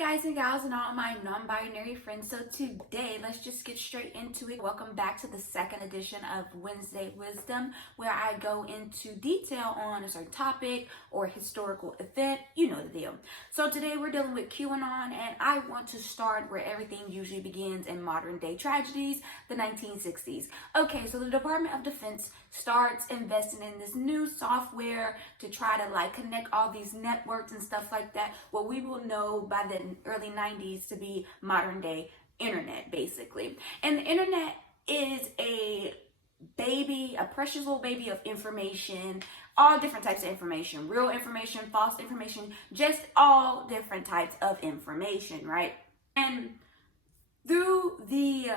guys and gals and all my non-binary friends. So today, let's just get straight into it. Welcome back to the second edition of Wednesday Wisdom, where I go into detail on a certain topic or historical event. You know the deal. So today we're dealing with QAnon, and I want to start where everything usually begins in modern day tragedies, the 1960s. Okay, so the Department of Defense starts investing in this new software to try to connect all these networks and stuff like that. What we will know by the early 90s to be modern day internet, basically. And the internet is a baby, a precious little baby of information, all different types of information, real information, false information, just all different types of information, right? And through the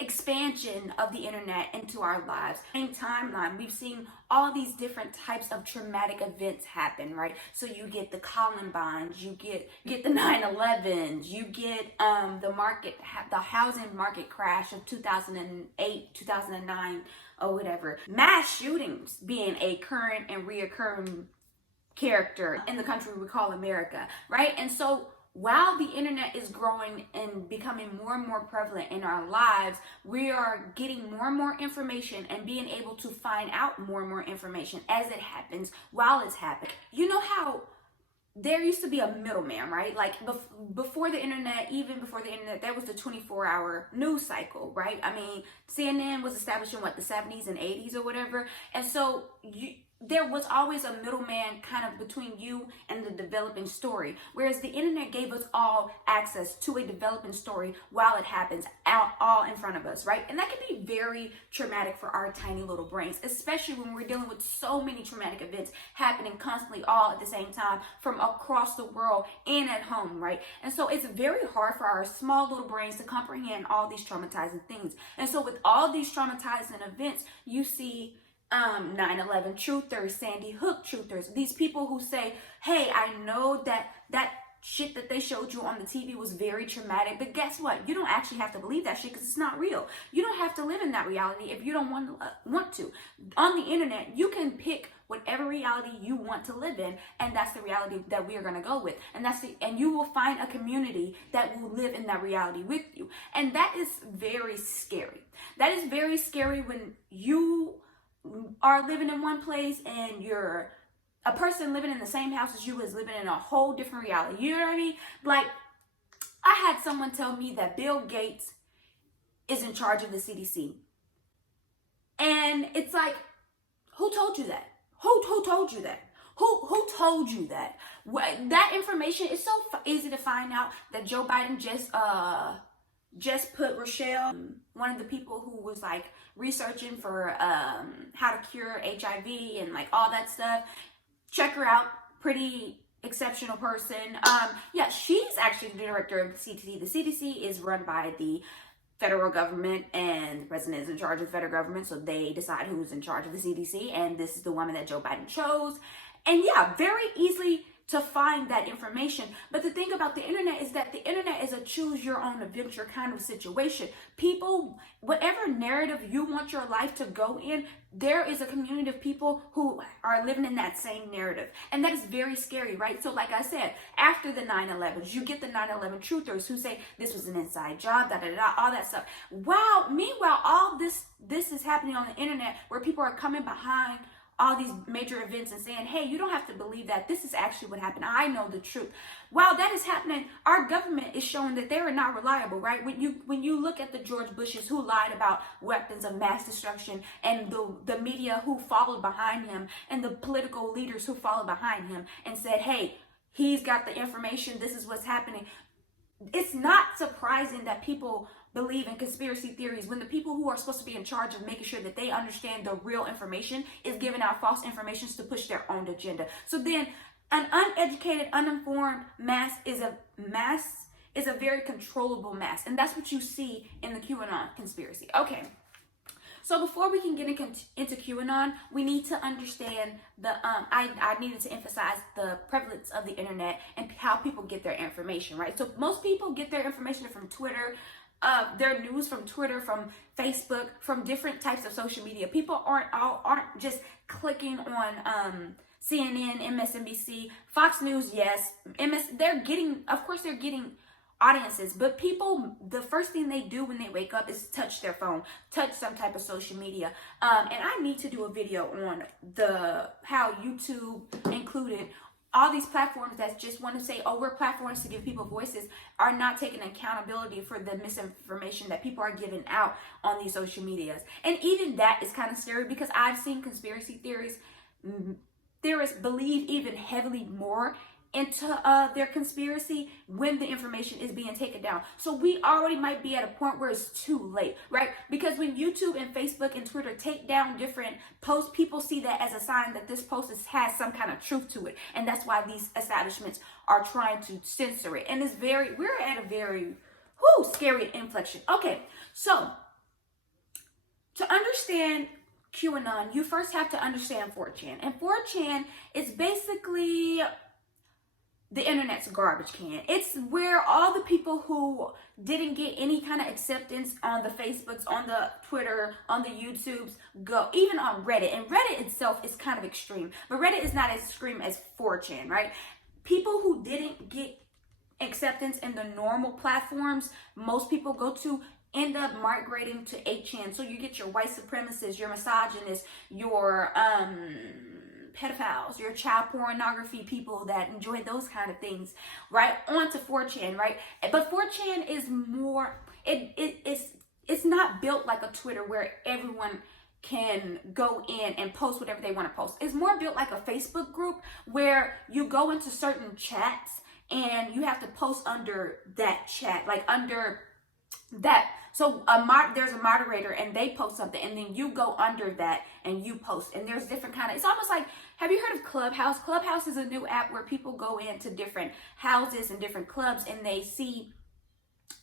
expansion of the internet into our lives and timeline, we've seen all these different types of traumatic events happen, right? So you get the Columbines, you get the 9/11s, you get the housing market crash of 2008, 2009, or whatever. Mass shootings being a current and reoccurring character in the country we call America, right? And so while the internet is growing and becoming more and more prevalent in our lives, we are getting more and more information and being able to find out more and more information as it happens while it's happening. You know how there used to be a middleman, right? Like before the internet, even before the internet, there was the 24-hour news cycle, right? I mean, CNN was established in the 70s and 80s or whatever. And so there was always a middleman kind of between you and the developing story, whereas the internet gave us all access to a developing story while it happens all in front of us, right? And that can be very traumatic for our tiny little brains, especially when we're dealing with so many traumatic events happening constantly all at the same time from across the world and at home, right? And so it's very hard for our small little brains to comprehend all these traumatizing things. And so with all these traumatizing events, you see 9/11 truthers, Sandy Hook truthers, these people who say, hey, I know that shit that they showed you on the TV was very traumatic, but guess what? You don't actually have to believe that shit because it's not real. You don't have to live in that reality if you don't want to. On the internet, you can pick whatever reality you want to live in, and that's the reality that we are going to go with. And you will find a community that will live in that reality with you. And that is very scary. That is very scary when you are living in one place and you're a person living in the same house as you is living in a whole different reality. You know what I mean? Like, I had someone tell me that Bill Gates is in charge of the CDC. And it's like, who told you that? Who told you that? Who told you that? That information is so easy to find out that Joe Biden just put Rochelle, one of the people who was researching for how to cure HIV and all that stuff. Check her out. Pretty exceptional person. Yeah, she's actually the director of the CDC. The CDC is run by the federal government, and the president is in charge of the federal government, so they decide who's in charge of the CDC, and this is the woman that Joe Biden chose. And yeah, very easily to find that information. But the thing about the internet is that the internet is a choose your own adventure kind of situation. People, whatever narrative you want your life to go in, there is a community of people who are living in that same narrative. And that is very scary, right? So like I said, after the 9/11s, you get the 9/11 truthers who say this was an inside job, all that stuff. Wow. Meanwhile, all this is happening on the internet where people are coming behind all these major events and saying, hey, you don't have to believe that. This is actually what happened. I know the truth. While that is happening, our government is showing that they are not reliable, right? When you look at the George Bushes who lied about weapons of mass destruction, and the media who followed behind him, and the political leaders who followed behind him and said, hey, he's got the information, this is what's happening. It's not surprising that people believe in conspiracy theories when the people who are supposed to be in charge of making sure that they understand the real information is giving out false information to push their own agenda. So then an uneducated, uninformed mass is a very controllable mass. And that's what you see in the QAnon conspiracy. Okay. So before we can get into QAnon, we need to understand I needed to emphasize the prevalence of the internet and how people get their information, right? So most people get their information from Twitter, their news from Twitter, from Facebook, from different types of social media. People aren't just clicking on CNN, MSNBC, Fox News, yes. They're getting, of course, they're getting audiences, but people, the first thing they do when they wake up is touch their phone, touch some type of social media. And I need to do a video on how YouTube included all these platforms that just want to say, oh, we're platforms to give people voices, are not taking accountability for the misinformation that people are giving out on these social medias. And even that is kind of scary, because I've seen conspiracy theorists believe even heavily more into their conspiracy when the information is being taken down. So we already might be at a point where it's too late, right? Because when YouTube and Facebook and Twitter take down different posts, people see that as a sign that this post has some kind of truth to it. And that's why these establishments are trying to censor it. And we're at a very scary inflection. Okay, so to understand QAnon, you first have to understand 4chan. And 4chan is basically the internet's garbage can. It's where all the people who didn't get any kind of acceptance on the Facebooks, on the Twitter, on the YouTubes go, even on Reddit. And Reddit itself is kind of extreme, but Reddit is not as extreme as 4chan, right? People who didn't get acceptance in the normal platforms most people go to end up migrating to 8chan. So you get your white supremacists, your misogynists, your pedophiles, your child pornography people that enjoy those kind of things, right, onto 4chan, right? But 4chan is more, it's not built like a Twitter where everyone can go in and post whatever they want to post. It's more built like a Facebook group where you go into certain chats and you have to post under that chat, like under that. So there's a moderator and they post something, and then you go under that and you post. And there's different kind of, it's almost like, have you heard of Clubhouse? Clubhouse is a new app where people go into different houses and different clubs, and they see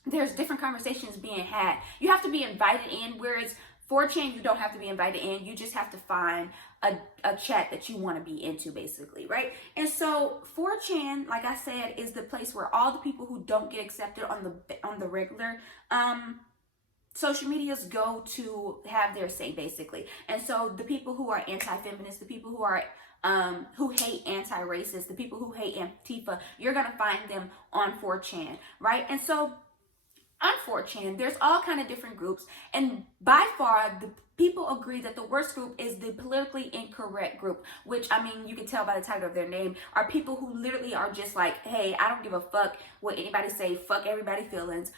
there's different conversations being had. You have to be invited in, whereas 4chan, you don't have to be invited in. You just have to find a chat that you want to be into, basically, right? And so 4chan, like I said, is the place where all the people who don't get accepted on the regular social medias go to have their say, basically. And so the people who are anti-feminist, the people who are who hate anti-racist, the people who hate Antifa, you're gonna find them on 4chan, right? And so on 4chan, there's all kind of different groups, and by far the people agree that the worst group is the politically incorrect group, which, I mean, you can tell by the title of their name, are people who literally are just like, hey, I don't give a fuck what anybody say, fuck everybody's feelings.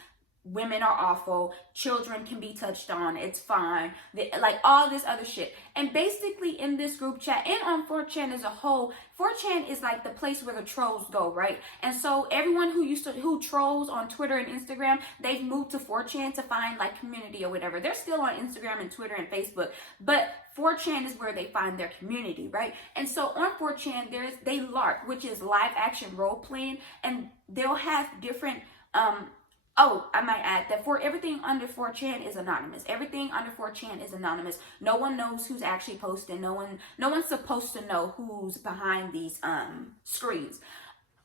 Women are awful. Children can be touched on. It's fine. Like all this other shit. And basically in this group chat and on 4chan as a whole, 4chan is like the place where the trolls go, right? And so everyone who trolls on Twitter and Instagram, they've moved to 4chan to find like community or whatever. They're still on Instagram and Twitter and Facebook, but 4chan is where they find their community, right? And so on 4chan, they LARP, which is live action role playing, and they'll have different oh, I might add that for everything under 4chan is anonymous. Everything under 4chan is anonymous. No one knows who's actually posting. No one's supposed to know who's behind these screens.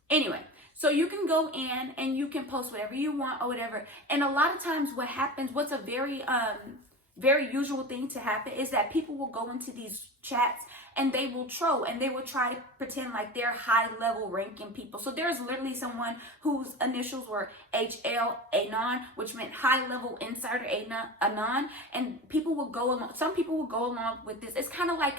Anyway, so you can go in and you can post whatever you want or whatever. And a lot of times what happens, what's a very usual thing to happen, is that people will go into these chats and they will troll and they will try to pretend like they're high level ranking people. So there's literally someone whose initials were HL Anon, which meant high level insider Anon, and people will go along. Some people will go along with this. It's kind of like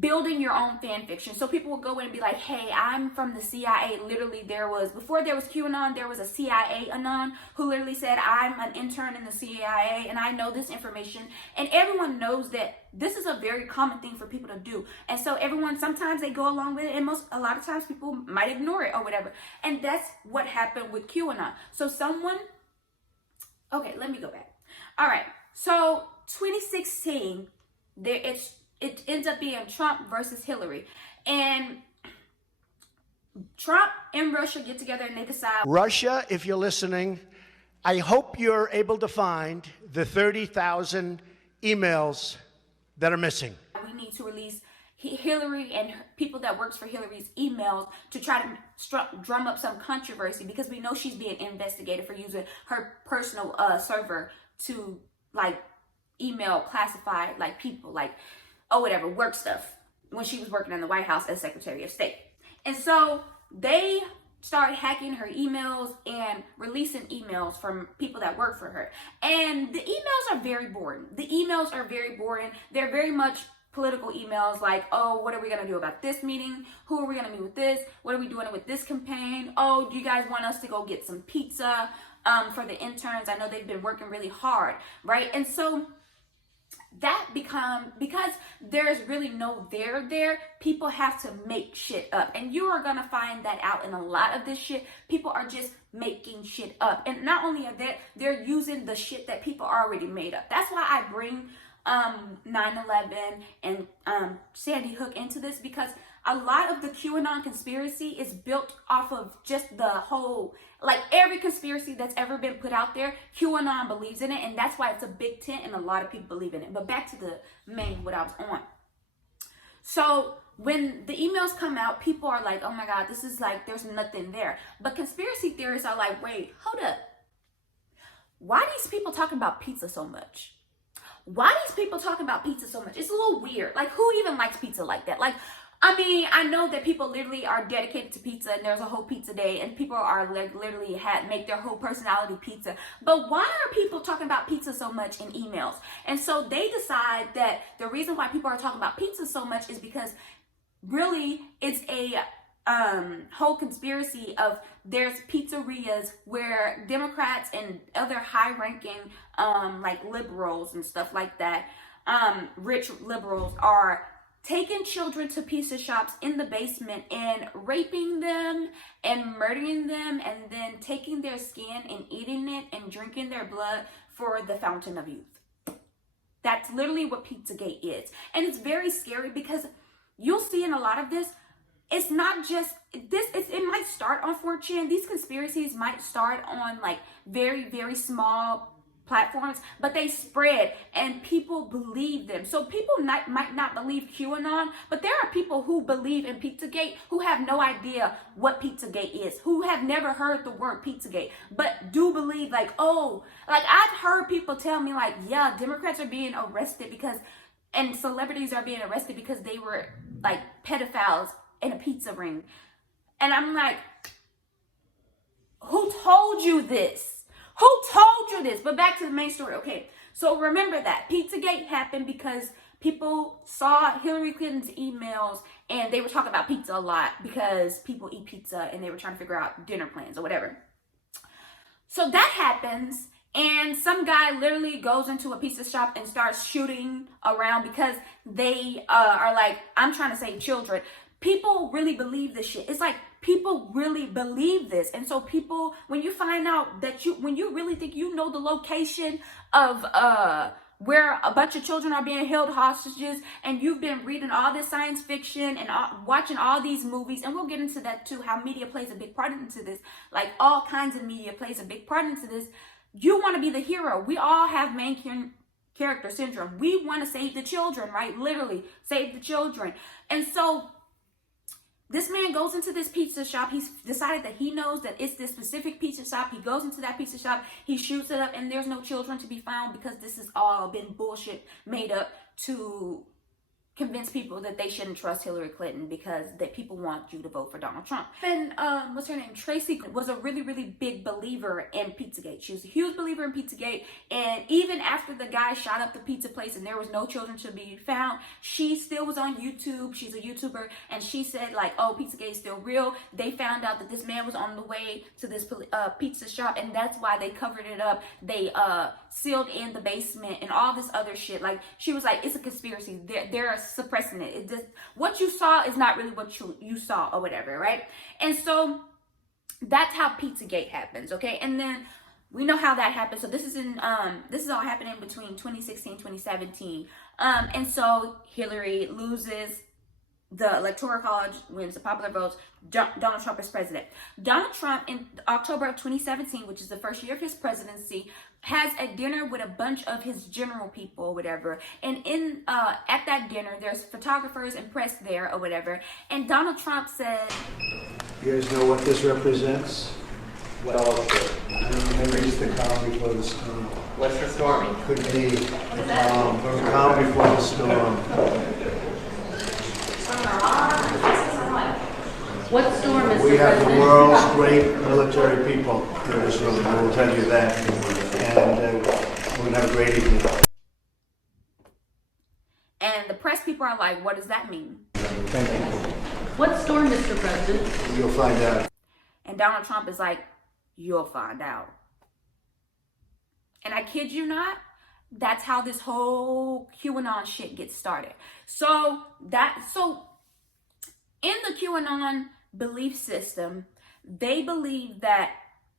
building your own fan fiction. So people will go in and be like, hey, I'm from the CIA. Literally, before there was QAnon, there was a CIA Anon who literally said, I'm an intern in the CIA and I know this information. And everyone knows that this is a very common thing for people to do. And so sometimes they go along with it, and a lot of times people might ignore it or whatever. And that's what happened with QAnon. So okay, let me go back. All right. So 2016, it ends up being Trump versus Hillary. And Trump and Russia get together and they decide. Russia, if you're listening, I hope you're able to find the 30,000 emails that are missing. We need to release Hillary and people that works for Hillary's emails to try to drum up some controversy, because we know she's being investigated for using her personal server to like email classified like people, like, oh, whatever, work stuff. when she was working in the White House as Secretary of State. And so they started hacking her emails and releasing emails from people that work for her. And the emails are very boring. They're very much political emails like, oh, what are we going to do about this meeting? Who are we going to meet with this? What are we doing with this campaign? Oh, do you guys want us to go get some pizza for the interns? I know they've been working really hard, right? And so that because there's really no there, people have to make shit up. And you are going to find that out in a lot of this shit. People are just making shit up. And not only are they're using the shit that people already made up. That's why I bring 9/11 and Sandy Hook into this, because a lot of the QAnon conspiracy is built off of just the whole, like every conspiracy that's ever been put out there, QAnon believes in it, and that's why it's a big tent and a lot of people believe in it. But back to the main, what I was on. So when the emails come out, people are like, oh my God, this is like, there's nothing there. But conspiracy theorists are like, wait, hold up. Why are these people talking about pizza so much? Why these people talking about pizza so much? It's a little weird. Like, who even likes pizza like that? Like, I mean, I know that people literally are dedicated to pizza, and there's a whole pizza day, and people are like literally make their whole personality pizza. But why are people talking about pizza so much in emails? And so they decide that the reason why people are talking about pizza so much is because really it's a whole conspiracy of there's pizzerias where Democrats and other high-ranking like liberals and stuff like that, rich liberals, are taking children to pizza shops in the basement and raping them and murdering them, and then taking their skin and eating it and drinking their blood for the fountain of youth. That's literally what Pizzagate is. And it's very scary because you'll see in a lot of this, it's not just this, it might start on 4chan. These conspiracies might start on like very, very small platforms, but they spread and people believe them. So people might not believe QAnon, but there are people who believe in Pizzagate who have no idea what Pizzagate is, who have never heard the word Pizzagate, but do believe like, oh, like I've heard people tell me like, yeah, Democrats are being arrested because, and celebrities are being arrested because they were like pedophiles in a pizza ring. And I'm like, who told you this? Who told you this? But back to the main story. Okay, so remember that Pizzagate happened because people saw Hillary Clinton's emails and they were talking about pizza a lot because people eat pizza and they were trying to figure out dinner plans or whatever. So that happens, and some guy literally goes into a pizza shop and starts shooting around because they are like, I'm trying to save children. People really believe this shit. It's like people really believe this. And so people, when you find out that when you really think you know the location of where a bunch of children are being held hostages, and you've been reading all this science fiction and watching all these movies, and we'll get into that too, how media plays a big part into this. Like all kinds of media plays a big part into this. You want to be the hero. We all have main character syndrome. We want to save the children, right? Literally save the children. And so this man goes into this pizza shop. He's decided that he knows that it's this specific pizza shop. He goes into that pizza shop. He shoots it up, and there's no children to be found because this has all been bullshit made up to convince people that they shouldn't trust Hillary Clinton because that people want you to vote for Donald Trump. And what's her name? Tracy was a really, really big believer in Pizzagate. She was a huge believer in Pizzagate. And even after the guy shot up the pizza place and there was no children to be found, she still was on YouTube. She's a YouTuber. And she said like, oh, Pizzagate is still real. They found out that this man was on the way to this pizza shop, and that's why they covered it up. They sealed in the basement and all this other shit. Like, she was like, it's a conspiracy. They're suppressing it. It just, what you saw is not really what you saw or whatever, right? And so that's how Pizzagate happens, okay? And then we know how that happened. So this is all happening between 2016 2017. And so Hillary loses the Electoral College, wins the popular votes. Donald Trump is president. Donald Trump, in October of 2017, which is the first year of his presidency, has a dinner with a bunch of his general people or whatever. And at that dinner, there's photographers and press there or whatever. And Donald Trump said, You guys know what this represents? Well, Maybe it's the calm before the storm. what's the storming? Could be the calm before the storm. What storm, Mr. We have the President? world's great military people in this room, I will tell you that. And we're going to have a great evening. And the press people are like, what does that mean? Thank you. What storm, Mr. President? You'll find out. And Donald Trump is like, you'll find out. And I kid you not, that's how this whole QAnon shit gets started. So in the QAnon belief system, they believe that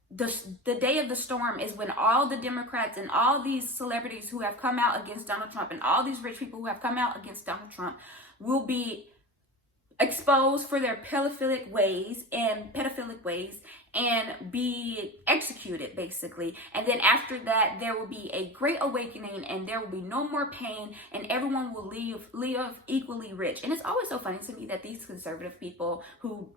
the day of the storm is when all the Democrats and all these celebrities who have come out against Donald Trump and all these rich people who have come out against Donald Trump will be exposed for their pedophilic ways and be executed, basically. And then after that, there will be a great awakening and there will be no more pain and everyone will live equally rich. And it's always so funny to me that these conservative people who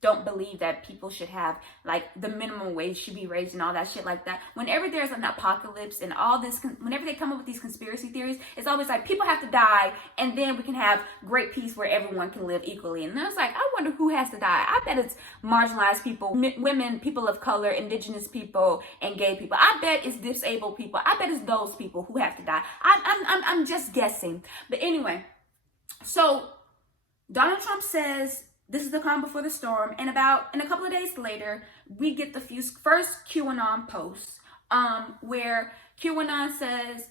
don't believe that people should have, like, the minimum wage should be raised and all that shit like that. Whenever there's an apocalypse and all this, whenever they come up with these conspiracy theories, it's always like, people have to die and then we can have great peace where everyone can live equally. And then it's like, I wonder who has to die. I bet it's marginalized people, women, people of color, indigenous people, and gay people. I bet it's disabled people. I bet it's those people who have to die. I'm just guessing. But anyway, so Donald Trump says, this is the calm before the storm, and a couple of days later, we get the first QAnon posts, where QAnon says,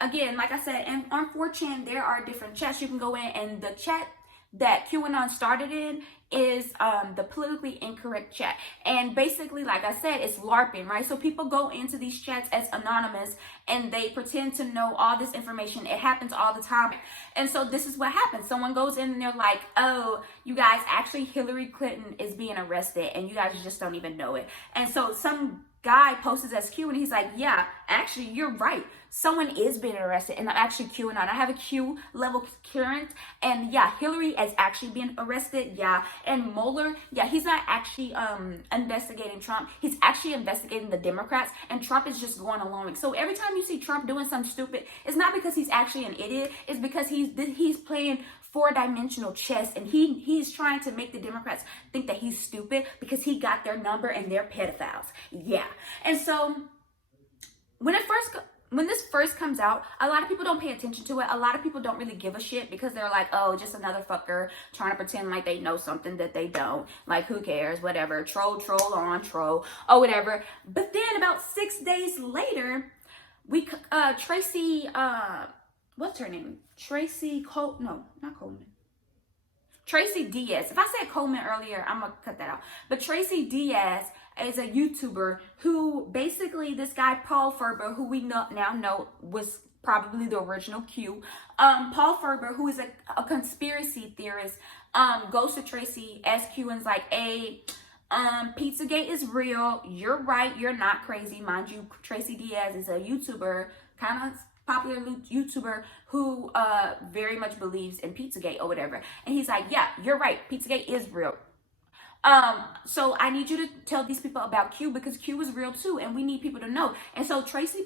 again, like I said, and on 4chan, there are different chats you can go in, and the chat that QAnon started in is the politically incorrect chat. And basically, like I said, it's LARPing, right? So people go into these chats as anonymous and they pretend to know all this information. It happens all the time. And so this is what happens. Someone goes in and they're like, oh, you guys, actually Hillary Clinton is being arrested and you guys just don't even know it. And so some guy posts as Q and he's like, yeah, actually, you're right. Someone is being arrested and I'm actually QAnon. I have a Q level current. And yeah, Hillary is actually being arrested. Yeah. And Mueller, yeah, he's not actually investigating Trump. He's actually investigating the Democrats and Trump is just going along. So every time you see Trump doing something stupid, it's not because he's actually an idiot. It's because he's playing four-dimensional chess and he's trying to make the Democrats think that he's stupid because he got their number and they're pedophiles. Yeah. And so when this first comes out, a lot of people don't pay attention to it. A lot of people don't really give a shit because they're like, oh, just another fucker trying to pretend like they know something that they don't. Like, who cares? Whatever. Troll on troll. Oh, whatever. But then about 6 days later, Tracy, what's her name? Tracy Diaz. If I said Coleman earlier, I'm going to cut that out. But Tracy Diaz is a YouTuber who basically, this guy, Paul Ferber, who we now know was probably the original Q. Paul Ferber, who is a conspiracy theorist, goes to Tracy as Q and's like, hey, Pizzagate is real. You're right. You're not crazy. Mind you, Tracy Diaz is a YouTuber, kind of popular YouTuber who very much believes in Pizzagate or whatever. And he's like, yeah, you're right. Pizzagate is real. So I need you to tell these people about Q because Q is real too and we need people to know. And so Tracy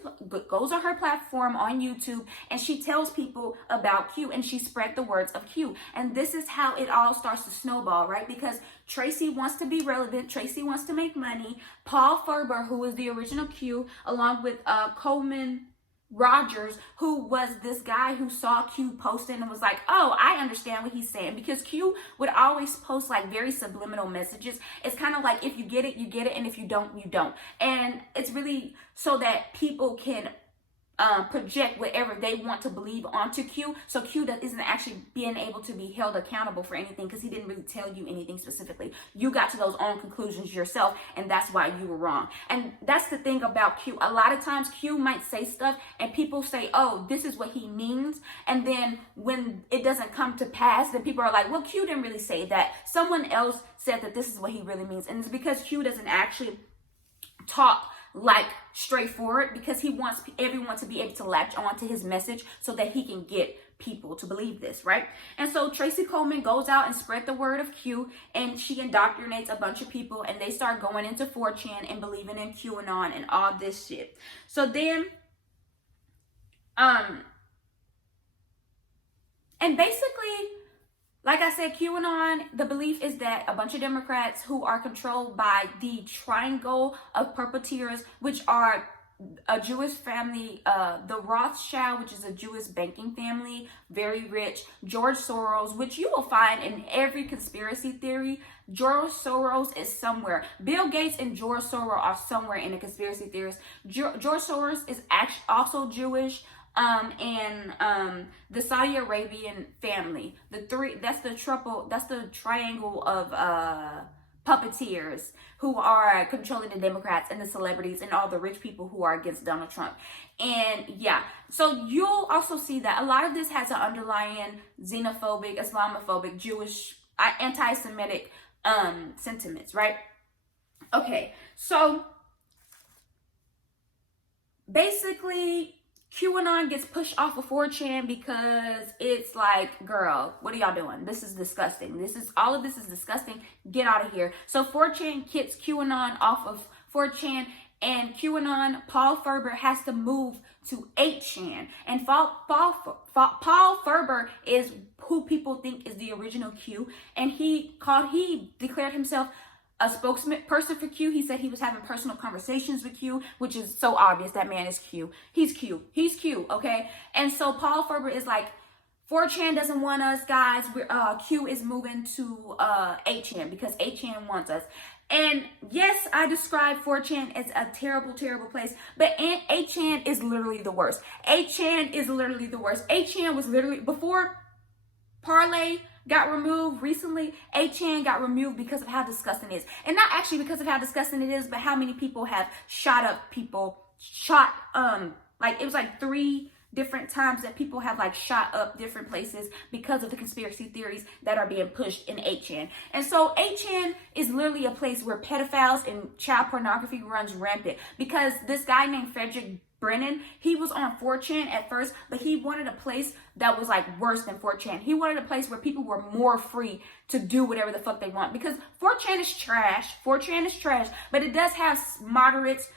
goes on her platform on YouTube and she tells people about Q and she spread the words of Q. And this is how it all starts to snowball, right? Because Tracy wants to be relevant. Tracy wants to make money. Paul Ferber, who is the original Q, along with Coleman Rogers, who was this guy who saw Q posting and was like, oh, I understand what he's saying, because Q would always post like very subliminal messages. It's kind of like, if you get it, you get it, and if you don't, you don't. And it's really so that people can project whatever they want to believe onto Q. So Q isn't actually being able to be held accountable for anything because he didn't really tell you anything specifically. You got to those own conclusions yourself, and that's why you were wrong. And that's the thing about Q. A lot of times Q might say stuff and people say, oh, this is what he means. And then when it doesn't come to pass, then people are like, well, Q didn't really say that. Someone else said that this is what he really means. And it's because Q doesn't actually talk like straightforward, because he wants everyone to be able to latch on to his message so that he can get people to believe this, right? And so Tracy Coleman goes out and spread the word of Q, and she indoctrinates a bunch of people, and they start going into 4chan and believing in QAnon and all this shit. So then, and basically, like I said, QAnon, the belief is that a bunch of Democrats who are controlled by the triangle of purpetrators, which are a Jewish family, the Rothschild, which is a Jewish banking family, very rich, George Soros, which you will find in every conspiracy theory. George Soros is somewhere. Bill Gates and George Soros are somewhere in the conspiracy theories. George Soros is actually also Jewish. And the Saudi Arabian family, that's the triangle of puppeteers who are controlling the Democrats and the celebrities and all the rich people who are against Donald Trump. And yeah, so you'll also see that a lot of this has an underlying xenophobic, Islamophobic, Jewish, anti-Semitic sentiments, right? Okay, so basically QAnon gets pushed off of 4chan because it's like, girl, what are y'all doing? This is disgusting. All of this is disgusting. Get out of here. So 4chan kicks QAnon off of 4chan, and QAnon, Paul Ferber, has to move to 8chan. And Paul Ferber is who people think is the original Q, and he declared himself a spokesperson for Q. He said he was having personal conversations with Q, which is so obvious. That man is Q. He's Q, okay? And so Paul Ferber is like, 4chan doesn't want us, guys. Q is moving to 8chan because 8chan wants us. And yes, I describe 4chan as a terrible, terrible place, but 8chan is literally the worst. 8chan is literally the worst. 8chan was literally, before Parlay got removed recently, 8chan got removed because of how disgusting it is. And not actually because of how disgusting it is, but how many people have like it was like 3 different times that people have like shot up different places because of the conspiracy theories that are being pushed in 8chan. And so 8chan is literally a place where pedophiles and child pornography runs rampant, because this guy named Frederick Brennan, he was on 4chan at first, but he wanted a place that was like worse than 4chan. He wanted a place where people were more free to do whatever the fuck they want, because 4chan is trash. 4chan is trash, but it does have moderators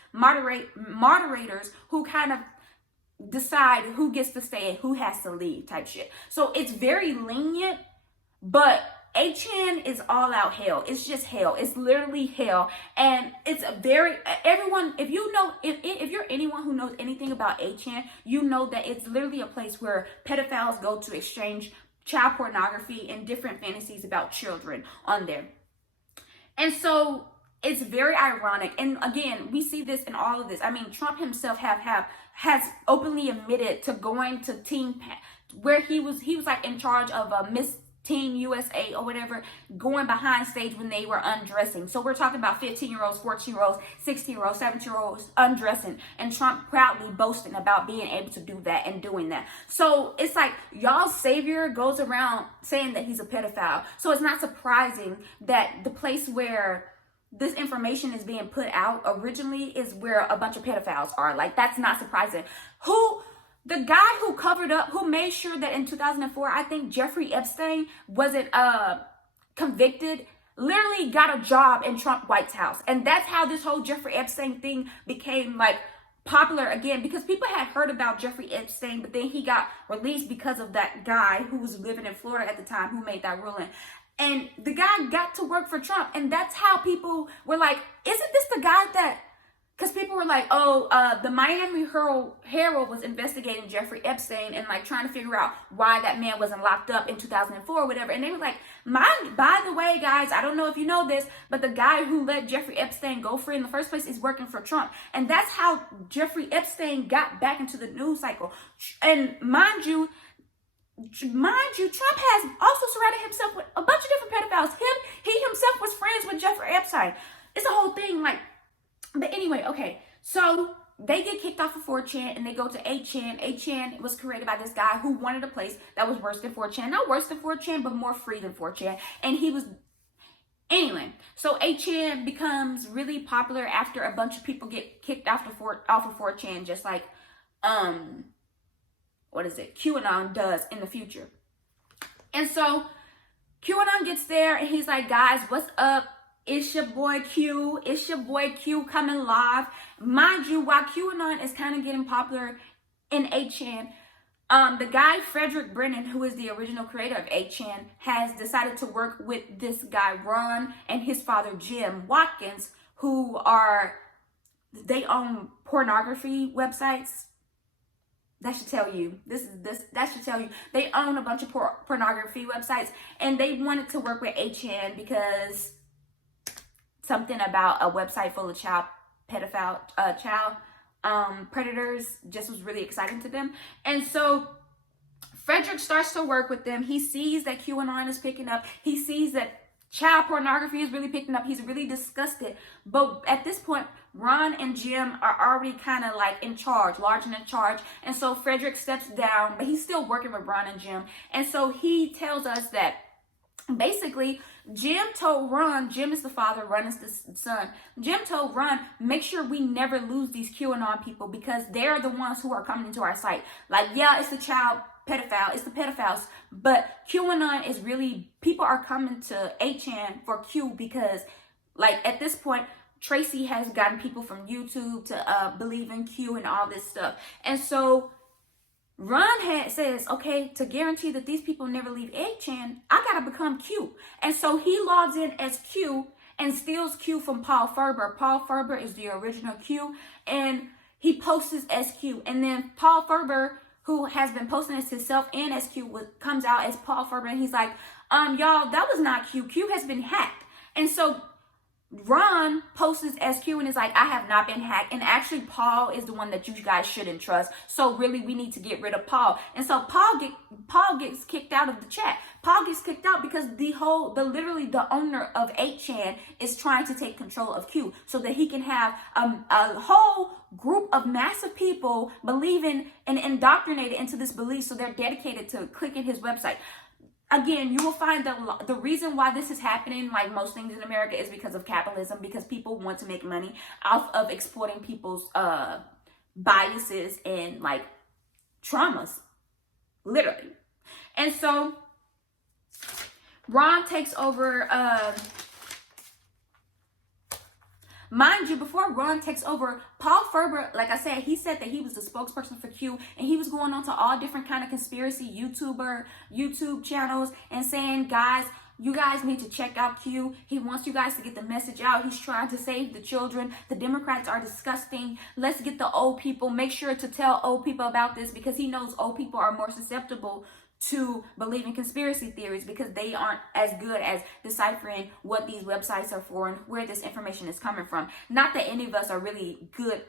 who kind of decide who gets to stay and who has to leave type shit. So it's very lenient, but 8chan is all out hell. It's just hell. It's literally hell. And it's everyone, if you're anyone who knows anything about 8chan, you know that it's literally a place where pedophiles go to exchange child pornography and different fantasies about children on there. And so it's very ironic. And again, we see this in all of this. I mean, Trump himself has openly admitted to going to where he was like in charge of Miss Teen USA or whatever, going behind stage when they were undressing. So we're talking about 15-year-olds, 14-year-olds, 16-year-olds, 17-year-olds undressing, and Trump proudly boasting about being able to do that and doing that. So it's like y'all's savior goes around saying that he's a pedophile. So it's not surprising that the place where this information is being put out originally is where a bunch of pedophiles are. Like, that's not surprising. The guy who covered up, who made sure that in 2004, I think Jeffrey Epstein wasn't convicted, literally got a job in Trump White's house. And that's how this whole Jeffrey Epstein thing became like popular again, because people had heard about Jeffrey Epstein, but then he got released because of that guy who was living in Florida at the time who made that ruling. And the guy got to work for Trump. And that's how people were like, isn't this the guy that... Because people were like, the Miami Herald was investigating Jeffrey Epstein and like trying to figure out why that man wasn't locked up in 2004 or whatever. And they were like, by the way, guys, I don't know if you know this, but the guy who let Jeffrey Epstein go free in the first place is working for Trump. And that's how Jeffrey Epstein got back into the news cycle. And mind you, Trump has also surrounded himself with a bunch of different pedophiles. He himself was friends with Jeffrey Epstein. It's a whole thing, like. But anyway, okay, so they get kicked off of 4chan and they go to 8chan. 8chan was created by this guy who wanted a place that was worse than 4chan. Not worse than 4chan, but more free than 4chan. And he was... Anyway, so 8chan becomes really popular after a bunch of people get kicked off of 4chan, just like, QAnon does in the future. And so QAnon gets there and he's like, guys, what's up? It's your boy Q. It's your boy Q coming live. Mind you, while QAnon is kind of getting popular in 8chan, The guy, Frederick Brennan, who is the original creator of 8chan, has decided to work with this guy, Ron, and his father, Jim Watkins, they own pornography websites. That should tell you. That should tell you. They own a bunch of pornography websites, and they wanted to work with 8chan because something about a website full of child predators just was really exciting to them. And so Frederick starts to work with them. He sees that QAnon is picking up. He sees that child pornography is really picking up. He's really disgusted. But at this point, Ron and Jim are already kind of like in charge, large and in charge. And so Frederick steps down, but he's still working with Ron and Jim. And so he tells us that basically Jim told Ron, Jim is the father, Ron is the son. Jim told Ron, make sure we never lose these QAnon people because they're the ones who are coming into our site. Like, yeah, it's the child pedophile, it's the pedophiles, but QAnon is really, people are coming to 8chan for Q because, like, at this point, Tracy has gotten people from YouTube to believe in Q and all this stuff. And so Ron says, okay, to guarantee that these people never leave 8chan, I gotta become Q. And so he logs in as Q and steals Q from Paul Ferber. Paul Ferber is the original Q, and he posts as Q. And then Paul Ferber, who has been posting as himself and as Q, comes out as Paul Ferber, and he's like, y'all, that was not Q. Q has been hacked. And so Ron posts as Q and is like, I have not been hacked. And actually, Paul is the one that you guys shouldn't trust. So really, we need to get rid of Paul. And so Paul gets kicked out of the chat. Paul gets kicked out because literally the owner of 8chan is trying to take control of Q so that he can have a whole group of massive people believing and indoctrinated into this belief. So they're dedicated to clicking his website. Again, you will find that the reason why this is happening, like most things in America, is because of capitalism, because people want to make money off of exploiting people's biases and like traumas, literally. And so Ron takes over, mind you, before Ron takes over, Paul Ferber, like I said, he said that he was the spokesperson for Q, and he was going on to all different kind of conspiracy YouTube channels and saying, guys, you guys need to check out Q. He wants you guys to get the message out. He's trying to save the children. The Democrats are disgusting. Let's get the old people. Make sure to tell old people about this because he knows old people are more susceptible to believe in conspiracy theories because they aren't as good as deciphering what these websites are for and where this information is coming from. Not that any of us are really good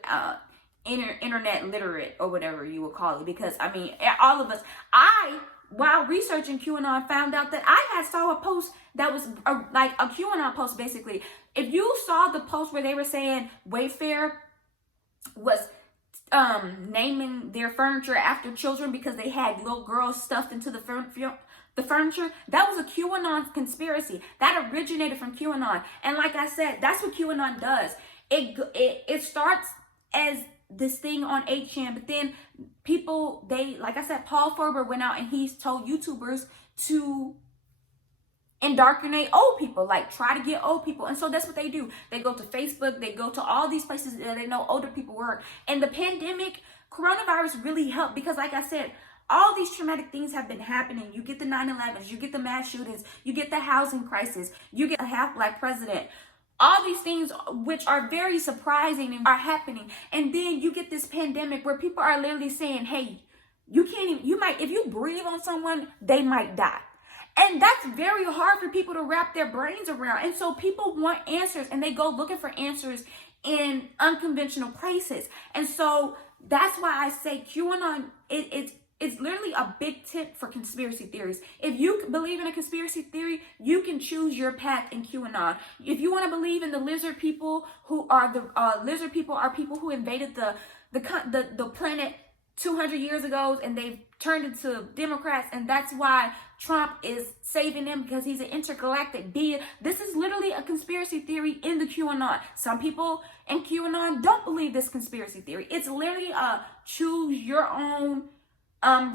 internet literate or whatever you would call it, because I mean, all of us, while researching QAnon, found out that I had saw a post that was like a QAnon post. Basically, if you saw the post where they were saying Wayfair was naming their furniture after children because they had little girls stuffed into the furniture, that was a QAnon conspiracy that originated from QAnon. And like I said, that's what QAnon does. It starts as this thing on 8chan, but then people, like I said, Paul Ferber went out and he's told YouTubers to indoctrinate old people, like try to get old people. And so that's what they do. They go to Facebook, they go to all these places that they know older people work. And the pandemic, coronavirus really helped because like I said, all these traumatic things have been happening. You get the 9/11s, you get the mass shootings, you get the housing crisis, you get a half-black president. All these things which are very surprising and are happening. And then you get this pandemic where people are literally saying, hey, if you breathe on someone, they might die. And that's very hard for people to wrap their brains around. And so people want answers and they go looking for answers in unconventional places. And so that's why I say QAnon, it's literally a big tip for conspiracy theories. If you believe in a conspiracy theory, you can choose your path in QAnon. If you want to believe in the lizard people, who are people who invaded the planet 200 years ago and they've turned into Democrats, and that's why Trump is saving them because he's an intergalactic being. This is literally a conspiracy theory in the QAnon. Some people in QAnon don't believe this conspiracy theory. It's literally a choose your own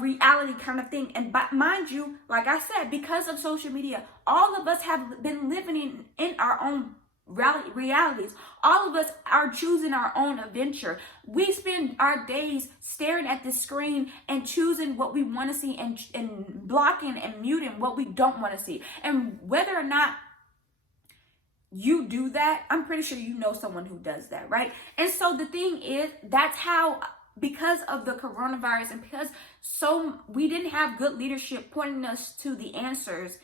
reality kind of thing. And mind you, like I said, because of social media, all of us have been living in our own realities. All of us are choosing our own adventure. We spend our days staring at the screen and choosing what we want to see and blocking and muting what we don't want to see. And whether or not you do that, I'm pretty sure you know someone who does that, right? And so the thing is, that's how, because of the coronavirus and because we didn't have good leadership pointing us to the answers,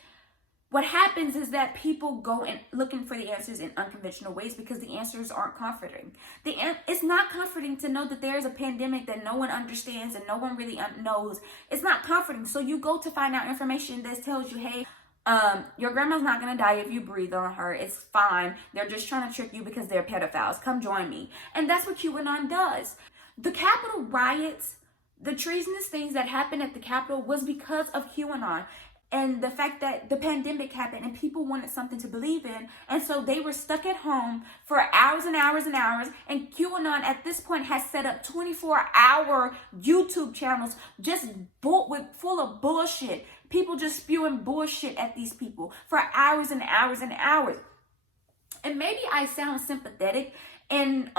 what happens is that people go and looking for the answers in unconventional ways because the answers aren't comforting. It's not comforting to know that there's a pandemic that no one understands and no one really knows. It's not comforting. So you go to find out information that tells you, hey, your grandma's not gonna die if you breathe on her. It's fine. They're just trying to trick you because they're pedophiles. Come join me. And that's what QAnon does. The Capitol riots, the treasonous things that happened at the Capitol was because of QAnon. And the fact that the pandemic happened and people wanted something to believe in. And so they were stuck at home for hours and hours and hours. And QAnon at this point has set up 24-hour YouTube channels just full of bullshit. People just spewing bullshit at these people for hours and hours and hours. And maybe I sound sympathetic. And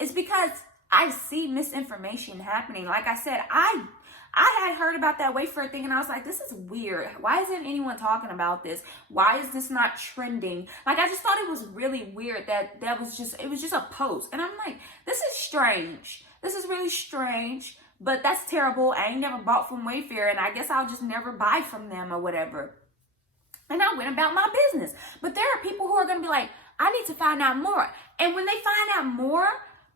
it's because I see misinformation happening. Like I said, I had heard about that wafer thing and I was like, this is weird. Why isn't anyone talking about this? Why is this not trending? Like, I just thought it was really weird that it was just a post. And I'm like, this is strange. This is really strange, but that's terrible. I ain't never bought from Wayfair and I guess I'll just never buy from them or whatever. And I went about my business. But there are people who are going to be like, I need to find out more. And when they find out more,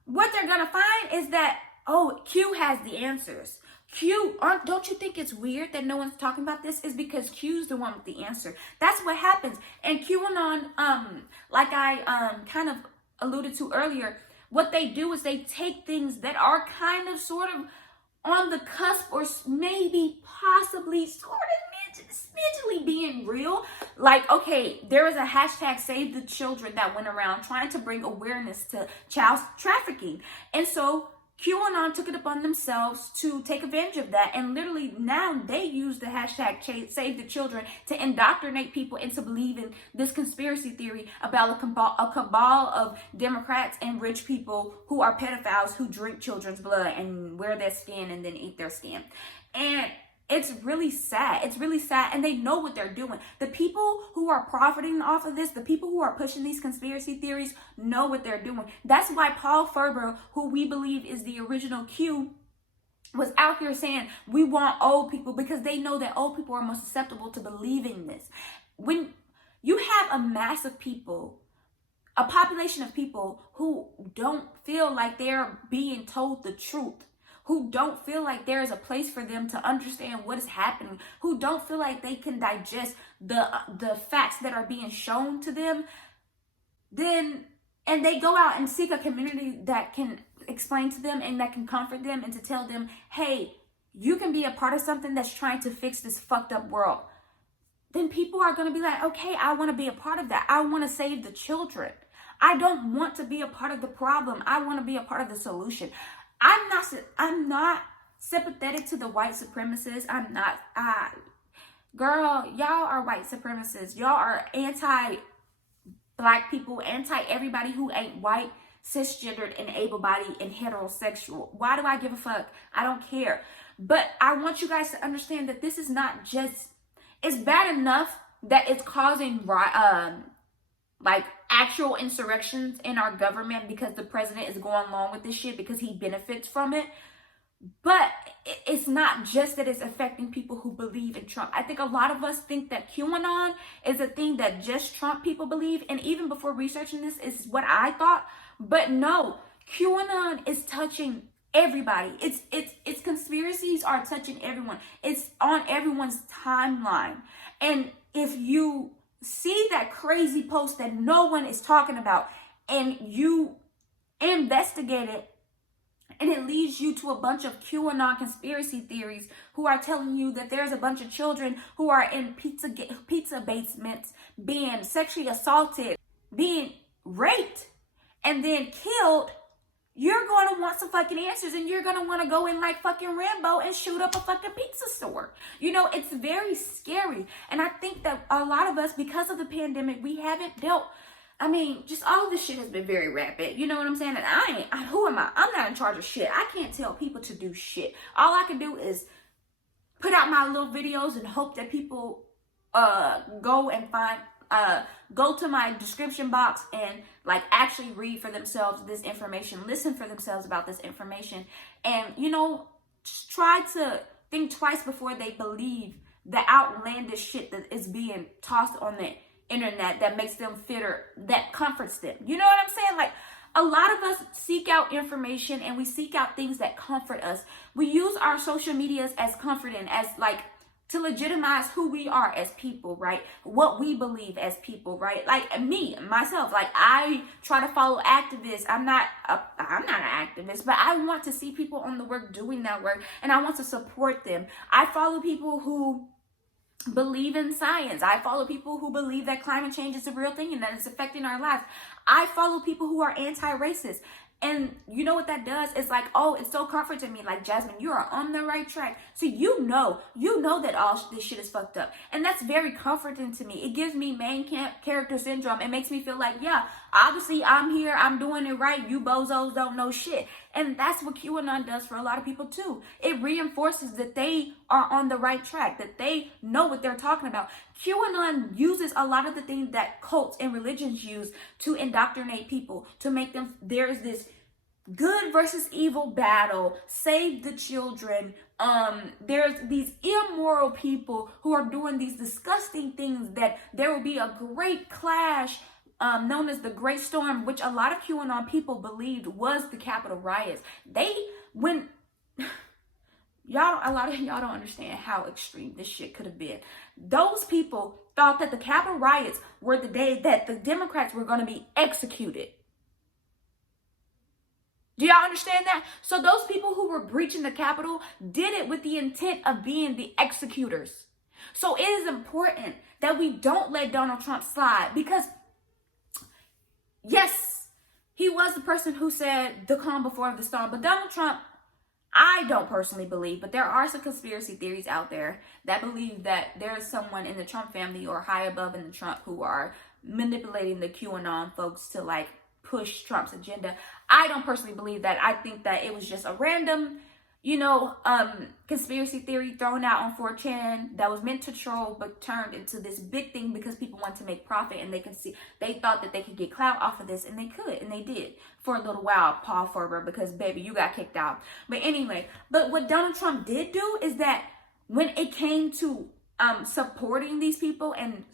what they're going to find is that, oh, Q has the answers. Don't you think it's weird that no one's talking about this? Is because Q's the one with the answer. That's what happens. And QAnon, like I kind of alluded to earlier, what they do is they take things that are kind of sort of on the cusp or maybe possibly sort of mentally being real. Like, okay, there is a hashtag Save the Children that went around trying to bring awareness to child trafficking. And so QAnon took it upon themselves to take advantage of that. And literally now they use the hashtag Save the Children to indoctrinate people into believing this conspiracy theory about a cabal of Democrats and rich people who are pedophiles who drink children's blood and wear their skin and then eat their skin. And it's really sad. It's really sad. And they know what they're doing. The people who are profiting off of this, the people who are pushing these conspiracy theories know what they're doing. That's why Paul Ferber, who we believe is the original Q, was out here saying, we want old people, because they know that old people are most susceptible to believing this. When you have a mass of people, a population of people who don't feel like they're being told the truth, who don't feel like there is a place for them to understand what is happening, who don't feel like they can digest the facts that are being shown to them, and they go out and seek a community that can explain to them and that can comfort them and to tell them, hey, you can be a part of something that's trying to fix this fucked up world. Then people are going to be like, okay, I want to be a part of that. I want to save the children. I don't want to be a part of the problem. I want to be a part of the solution. I'm not sympathetic to the white supremacists. I'm not. Girl, y'all are white supremacists. Y'all are anti-black people, anti-everybody who ain't white, cisgendered, and able-bodied, and heterosexual. Why do I give a fuck? I don't care. But I want you guys to understand that this is not just... It's bad enough that it's causing like actual insurrections in our government because the president is going along with this shit because he benefits from it. But it's not just that it's affecting people who believe in Trump. I think a lot of us think that QAnon is a thing that just Trump people believe. And even before researching this is what I thought. But no, QAnon is touching everybody. Its conspiracies are touching everyone. It's on everyone's timeline. And if you see that crazy post that no one is talking about and you investigate it, and it leads you to a bunch of QAnon conspiracy theories who are telling you that there's a bunch of children who are in pizza basements being sexually assaulted, being raped, and then killed, you're going to want some fucking answers, and you're going to want to go in like fucking Rambo and shoot up a fucking pizza store. You know, it's very scary. And I think that a lot of us, because of the pandemic, we haven't dealt I mean, just all of this shit has been very rapid. You know what I'm saying? And who am I? I'm not in charge of shit. I can't tell people to do shit. All I can do is put out my little videos and hope that people go and go to my description box and like actually read for themselves this information, listen for themselves about this information, and just try to think twice before they believe the outlandish shit that is being tossed on the internet that makes them fitter, that comforts them. You know what I'm saying? Like, a lot of us seek out information and we seek out things that comfort us. We use our social medias as comforting, as like to legitimize who we are as people, right? What we believe as people, right? Like me, myself, like I try to follow activists. I'm not an activist, but I want to see people on the work doing that work, and I want to support them. I follow people who believe in science. I follow people who believe that climate change is a real thing and that it's affecting our lives. I follow people who are anti-racist. And you know what that does? It's like, oh, it's so comforting to me. Like, Jasmine, you are on the right track. So you know that all this shit is fucked up. And that's very comforting to me. It gives me main character syndrome. It makes me feel like, yeah, obviously I'm here. I'm doing it right. You bozos don't know shit. And that's what QAnon does for a lot of people too. It reinforces that they are on the right track, that they know what they're talking about. QAnon uses a lot of the things that cults and religions use to indoctrinate people, to make them, there's this good versus evil battle, save the children. There's these immoral people who are doing these disgusting things, that there will be a great clash known as the Great Storm, which a lot of QAnon people believed was the Capitol riots. A lot of y'all don't understand how extreme this shit could have been. Those people thought that the Capitol riots were the day that the Democrats were going to be executed. Do y'all understand that? So those people who were breaching the Capitol did it with the intent of being the executors. So it is important that we don't let Donald Trump slide, because yes, he was the person who said the calm before the storm. But Donald Trump, I don't personally believe, but there are some conspiracy theories out there that believe that there is someone in the Trump family or high above in the Trump who are manipulating the QAnon folks to like push Trump's agenda. I don't personally believe that. I think that it was just a random, conspiracy theory thrown out on 4chan that was meant to troll, but turned into this big thing because people want to make profit, and they thought that they could get clout off of this, and they could, and they did for a little while, Paul Ferber, because baby, you got kicked out. But anyway, but what Donald Trump did do is that when it came to supporting these people and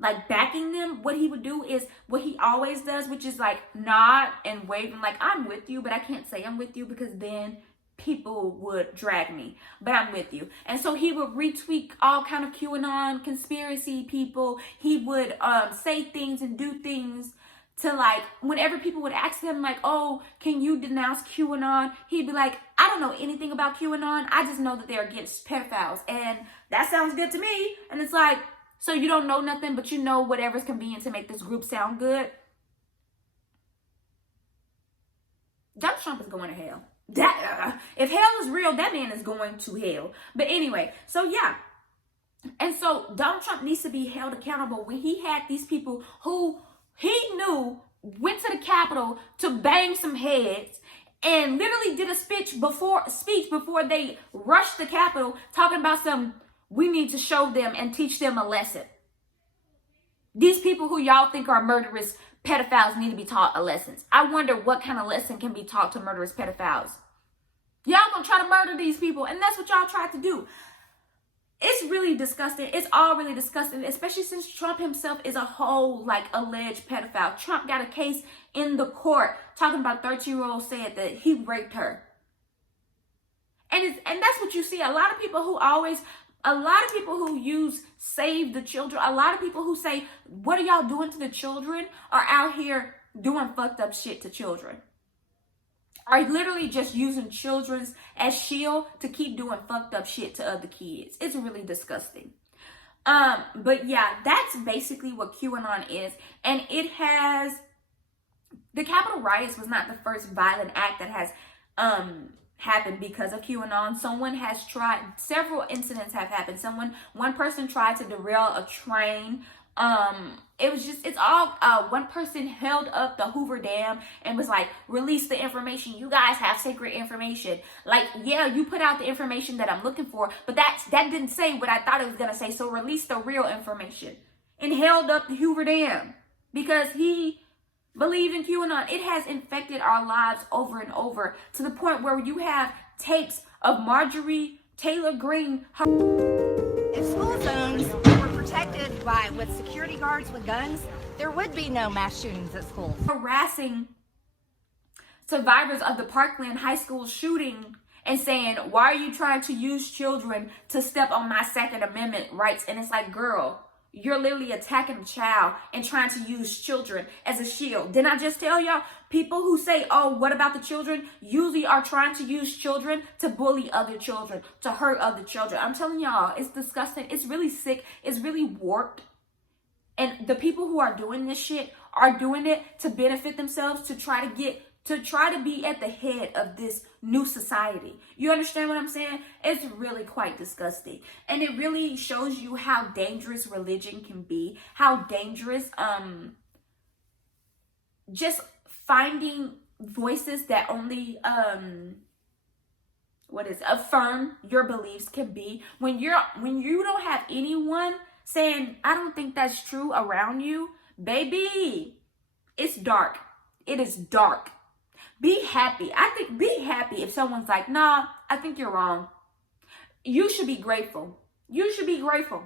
like backing them, what he would do is what he always does, which is like nod and wave and like, I'm with you, but I can't say I'm with you because then people would drag me, but I'm with you. And so he would retweet all kind of QAnon conspiracy people. He would say things and do things to like, whenever people would ask him like, oh, can you denounce QAnon? He'd be like, I don't know anything about QAnon. I just know that they're against pedophiles. And that sounds good to me. And it's like, so you don't know nothing, but you know whatever's convenient to make this group sound good. Donald Trump is going to hell. If hell is real, that man is going to hell. But anyway, so yeah. And so Donald Trump needs to be held accountable when he had these people who he knew went to the Capitol to bang some heads and literally did a speech before they rushed the Capitol, talking about we need to show them and teach them a lesson. These people who y'all think are murderous pedophiles need to be taught a lesson. I wonder what kind of lesson can be taught to murderous pedophiles. Y'all gonna try to murder these people, and that's what y'all tried to do. It's really disgusting. It's all really disgusting, especially since Trump himself is a whole like alleged pedophile. Trump got a case in the court talking about 13-year-old said that he raped her. And that's what you see. A lot of people who use save the children, a lot of people who say, what are y'all doing to the children, are out here doing fucked up shit to children. Are literally just using children as shield to keep doing fucked up shit to other kids. It's really disgusting. But yeah, that's basically what QAnon is. And the Capitol riots was not the first violent act that has happened because of QAnon. Several incidents have happened. One person tried to derail a train It's all one person held up the Hoover Dam and was like, release the information. You guys have secret information. Like, yeah, you put out the information that I'm looking for, but that didn't say what I thought it was gonna say. So release the real information. And held up the Hoover Dam because he believed in QAnon. It has infected our lives over and over to the point where you have tapes of Marjorie Taylor Greene. If school zones were protected with security guards with guns, there would be no mass shootings at schools. Harassing survivors of the Parkland High School shooting and saying, why are you trying to use children to step on my Second Amendment rights? And it's like, girl, you're literally attacking a child and trying to use children as a shield. Didn't I just tell y'all? People who say, oh, what about the children? Usually are trying to use children to bully other children, to hurt other children. I'm telling y'all, it's disgusting. It's really sick. It's really warped. And the people who are doing this shit are doing it to benefit themselves, to try to be at the head of this new society. You understand what I'm saying? It's really quite disgusting. And it really shows you how dangerous religion can be, how dangerous just finding voices that only affirm your beliefs can be. When you don't have anyone saying, I don't think that's true around you, baby, it's dark. It is dark. Be happy. Be happy if someone's like, nah, I think you're wrong. You should be grateful. You should be grateful.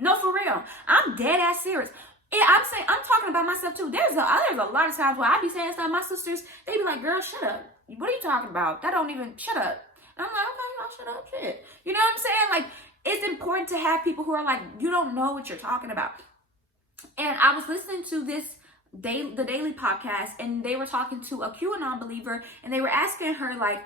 No, for real. I'm dead ass serious. Yeah, I'm talking about myself too. There's a lot of times where I be saying stuff. My sisters, they be like, girl, shut up. What are you talking about? That don't even, shut up. And I'm like, okay, I'll shut up, shit. You know what I'm saying? Like, it's important to have people who are like, you don't know what you're talking about. And I was listening to the Daily podcast, and they were talking to a QAnon believer, and they were asking her, like,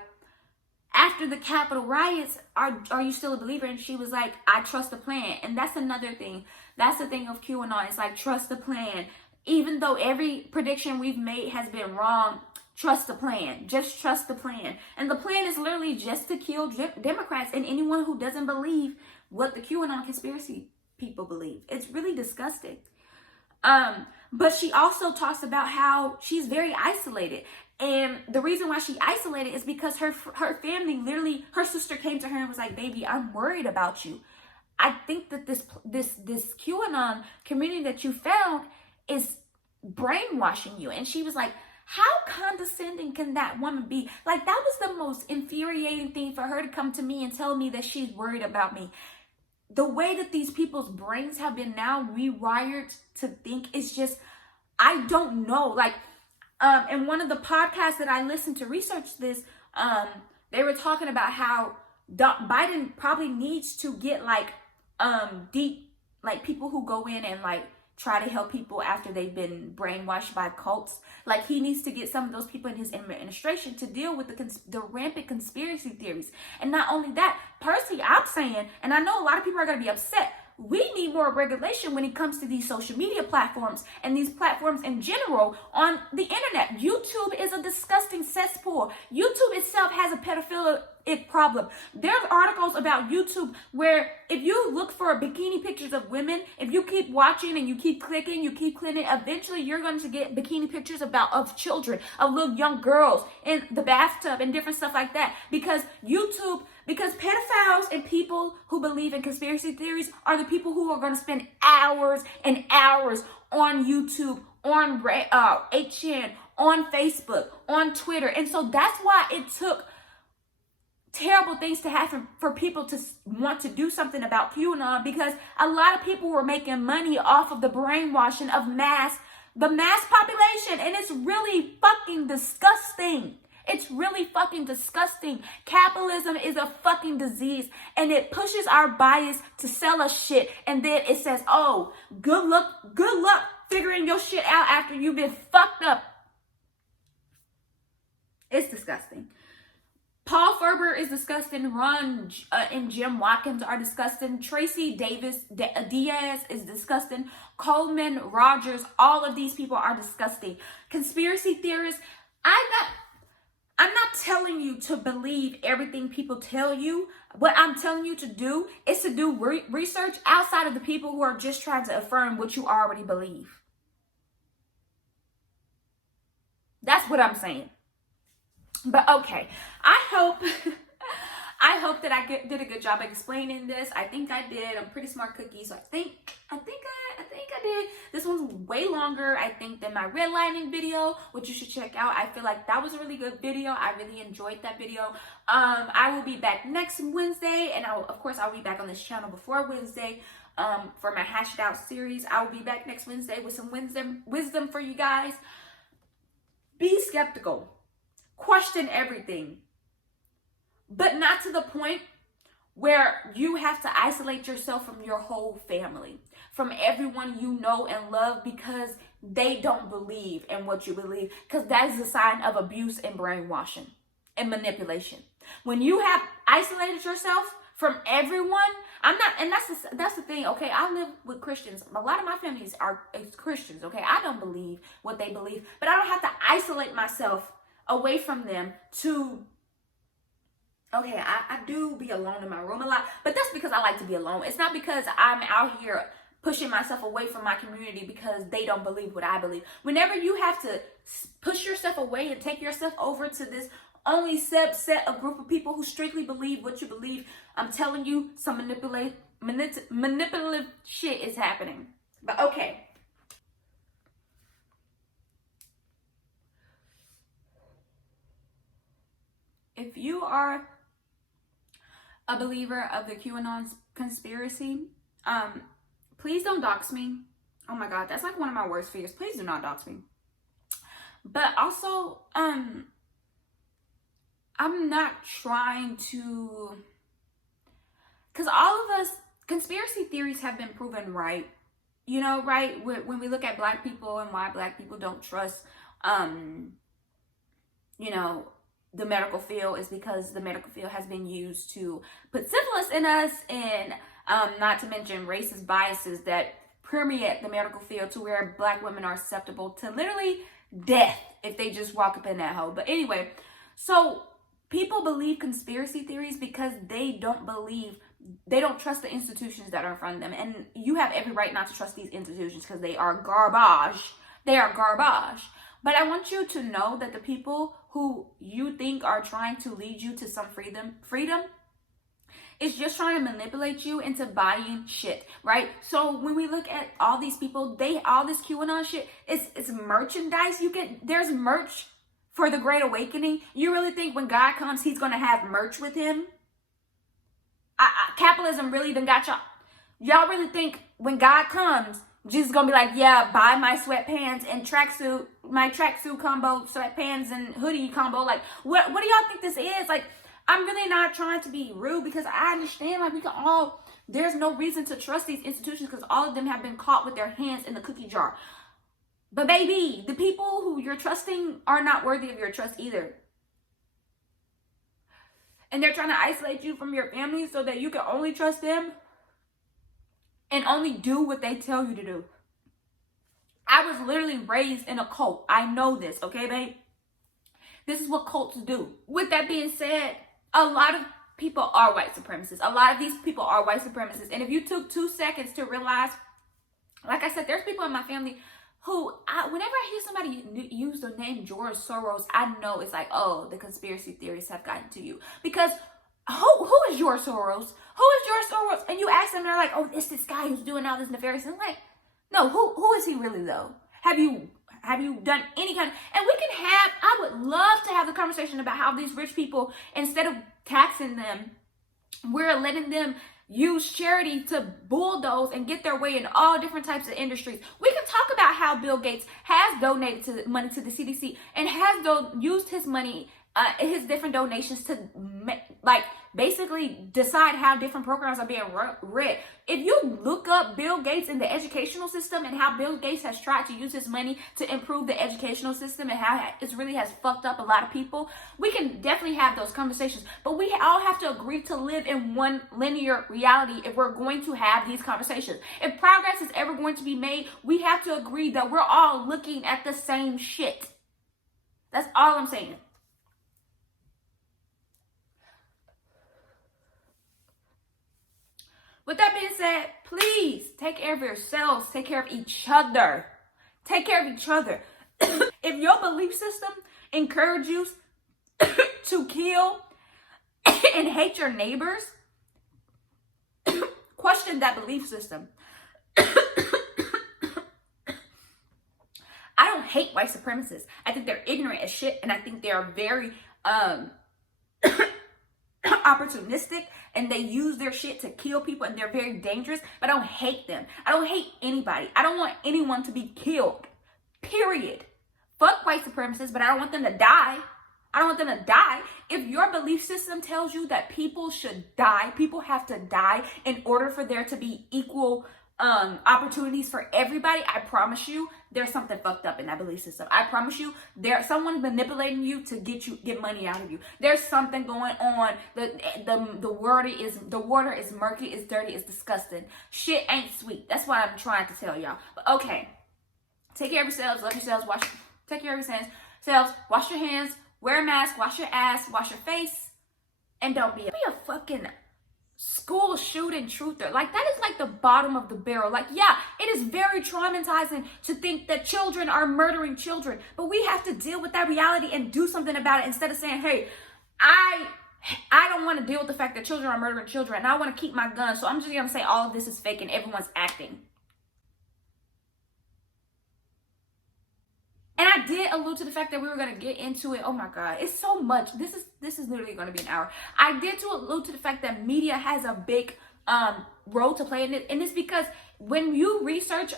after the Capitol riots, are you still a believer? And she was like, I trust the plan. And that's another thing. That's the thing of QAnon. It's like, trust the plan. Even though every prediction we've made has been wrong, trust the plan. Just trust the plan. And the plan is literally just to kill Democrats and anyone who doesn't believe what the QAnon conspiracy people believe. It's really disgusting. But she also talks about how she's very isolated. And the reason why she isolated is because her family, literally, her sister came to her and was like, baby, I'm worried about you. I think that this QAnon community that you found is brainwashing you. And she was like, how condescending can that woman be? Like, that was the most infuriating thing for her to come to me and tell me that she's worried about me. The way that these people's brains have been now rewired to think is just, I don't know. Like, in one of the podcasts that I listened to research this, they were talking about how Biden probably needs to get like deep, like people who go in and like try to help people after they've been brainwashed by cults. Like, he needs to get some of those people in his administration to deal with the rampant conspiracy theories. And not only that, personally, I'm saying, and I know a lot of people are going to be upset, we need more regulation when it comes to these social media platforms and these platforms in general on the internet. YouTube is a disgusting cesspool. YouTube itself has a pedophilic problem. There's articles about YouTube where if you look for bikini pictures of women, if you keep watching and you keep clicking, eventually you're going to get bikini pictures of children, of little young girls in the bathtub and different stuff like that. Because pedophiles and people who believe in conspiracy theories are the people who are going to spend hours and hours on YouTube, on HN, on Facebook, on Twitter. And so that's why it took terrible things to happen for people to want to do something about QAnon, because a lot of people were making money off of the brainwashing of the mass population. And it's really fucking disgusting. It's really fucking disgusting. Capitalism is a fucking disease, and it pushes our bias to sell us shit, and then it says, oh, good luck figuring your shit out after you've been fucked up. It's disgusting. Paul Ferber is disgusting. Ron and Jim Watkins are disgusting. Tracy Diaz is disgusting. Coleman, Rogers, all of these people are disgusting. Conspiracy theorists, I'm not telling you to believe everything people tell you. What I'm telling you to do is to do research outside of the people who are just trying to affirm what you already believe. That's what I'm saying. But okay, I hope that I did a good job explaining this. I think I did. I'm a pretty smart cookie, so I think I did. This one's way longer, I think, than my redlining video, which you should check out. I feel like that was a really good video. I really enjoyed that video. I will be back next Wednesday, and of course I'll be back on this channel before Wednesday for my Hashed Out series. I will be back next Wednesday with some wisdom for you guys. Be skeptical. Question everything. But not to the point where you have to isolate yourself from your whole family, from everyone you know and love, because they don't believe in what you believe, because that is a sign of abuse and brainwashing and manipulation. When you have isolated yourself from everyone, and that's the thing, okay? I live with Christians. A lot of my families are Christians, okay? I don't believe what they believe, but I don't have to isolate myself away from them to... Okay, I do be alone in my room a lot, but that's because I like to be alone. It's not because I'm out here pushing myself away from my community because they don't believe what I believe. Whenever you have to push yourself away and take yourself over to this only set of group of people who strictly believe what you believe, I'm telling you, some manipulative shit is happening. But okay. If you are a believer of the Qanon conspiracy, please don't dox me. Oh my God, that's like one of my worst fears. Please do not dox me. But also, I'm not trying to, because all of us, conspiracy theories have been proven right. You know, right? When we look at Black people and why Black people don't trust, you know, the medical field, is because the medical field has been used to put syphilis in us, and not to mention racist biases that permeate the medical field to where Black women are susceptible to literally death if they just walk up in that hole. But anyway, so people believe conspiracy theories because they don't trust the institutions that are in front of them. And you have every right not to trust these institutions because they are garbage. They are garbage. But I want you to know that the people who you think are trying to lead you to some freedom is just trying to manipulate you into buying shit, right? So when we look at all these people, all this QAnon shit, it's merchandise. There's merch for the Great Awakening. You really think when God comes, he's going to have merch with him? Capitalism really done got y'all. Y'all really think when God comes, Jesus gonna be like, yeah, buy my sweatpants and my tracksuit combo, sweatpants and hoodie combo. Like, what do y'all think this is? Like, I'm really not trying to be rude, because I understand, like, there's no reason to trust these institutions because all of them have been caught with their hands in the cookie jar. But baby, the people who you're trusting are not worthy of your trust either. And they're trying to isolate you from your family so that you can only trust them and only do what they tell you to do. I was literally raised in a cult. I know this, okay, babe? This is what cults do. With that being said, a lot of people are white supremacists. A lot of these people are white supremacists. And if you took 2 seconds to realize, like I said, there's people in my family who, whenever I hear somebody use the name George Soros, I know it's like, oh, the conspiracy theories have gotten to you. Because who is George Soros? Who is George Soros? And you ask them, they're like, oh, it's this guy who's doing all this nefarious. And I'm like, no, who is he really though? Have you done any kind of, and I would love to have the conversation about how these rich people, instead of taxing them, we're letting them use charity to bulldoze and get their way in all different types of industries. We can talk about how Bill Gates has donated money to the CDC and has used his money, his different donations to basically decide how different programs are being read. If you look up Bill Gates in the educational system and how Bill Gates has tried to use his money to improve the educational system and how it really has fucked up a lot of people, we can definitely have those conversations. But we all have to agree to live in one linear reality if we're going to have these conversations. If progress is ever going to be made, we have to agree that we're all looking at the same shit. That's all I'm saying. With that being said, please take care of yourselves. Take care of each other. Take care of each other. If your belief system encourages you to kill and hate your neighbors, question that belief system. I don't hate white supremacists. I think they're ignorant as shit, and I think they are very opportunistic, and they use their shit to kill people, and they're very dangerous, but I don't hate them. I don't hate anybody. I don't want anyone to be killed, period. Fuck white supremacists, but I don't want them to die. I don't want them to die. If your belief system tells you that people should die, people have to die in order for there to be equal opportunities for everybody, I promise you there's something fucked up in that belief system. I promise you there's someone manipulating you to get money out of you. There's something going on. The water is murky, it's dirty, it's disgusting. Shit ain't sweet. That's what I'm trying to tell y'all. But okay, take care of yourselves, love yourselves, take care of yourselves, wash your hands, wear a mask, wash your ass, wash your face, and don't be a fucking school shooting truther. Like, that is like the bottom of the barrel. Like, yeah, it is very traumatizing to think that children are murdering children, but we have to deal with that reality and do something about it instead of saying, hey, I don't want to deal with the fact that children are murdering children and I want to keep my gun, so I'm just gonna say all of this is fake and everyone's acting. And I did allude to the fact that we were going to get into it. Oh my God, it's so much. This is literally going to be an hour. I did allude to the fact that media has a big role to play in it. And it's because when you research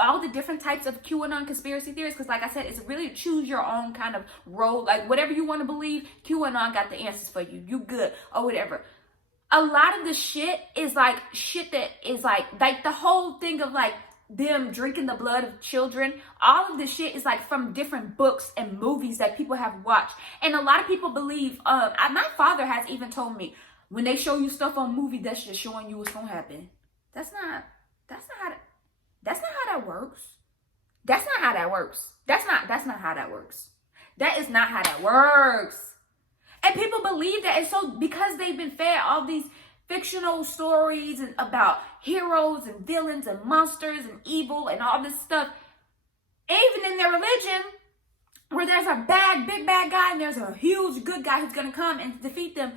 all the different types of QAnon conspiracy theories, because like I said, it's really choose your own kind of role. Like, whatever you want to believe, QAnon got the answers for you. You good or whatever. A lot of the shit is like shit that is like the whole thing of like them drinking the blood of children. All of this shit is like from different books and movies that people have watched. And a lot of people believe, my father has even told me, when they show you stuff on movie, that's just showing you what's gonna happen. That's not how that works. That's not how that works. That is not how that works. And people believe that. And so because they've been fed all these fictional stories and about heroes and villains and monsters and evil and all this stuff, even in their religion, where there's a big bad guy and there's a huge good guy who's going to come and defeat them,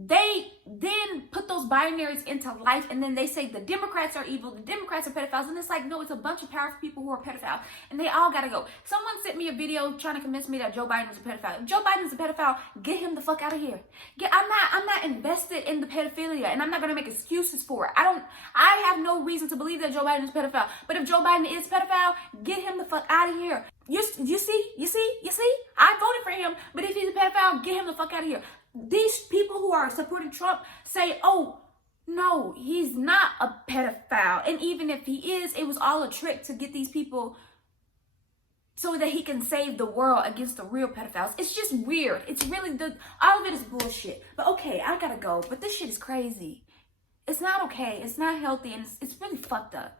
they then put those binaries into life, and then they say the Democrats are evil, the Democrats are pedophiles, and it's like, no, it's a bunch of powerful people who are pedophiles, and they all gotta go. Someone sent me a video trying to convince me that Joe Biden is a pedophile. If Joe Biden is a pedophile, get him the fuck out of here. I'm not invested in the pedophilia, and I'm not gonna make excuses for it. I have no reason to believe that Joe Biden is a pedophile, but if Joe Biden is a pedophile, get him the fuck out of here. You see? I voted for him, but if he's a pedophile, get him the fuck out of here. These people who are supporting Trump say, oh, no, he's not a pedophile. And even if he is, it was all a trick to get these people so that he can save the world against the real pedophiles. It's just weird. It's really, all of it is bullshit. But okay, I gotta go. But this shit is crazy. It's not okay. It's not healthy. And it's really fucked up.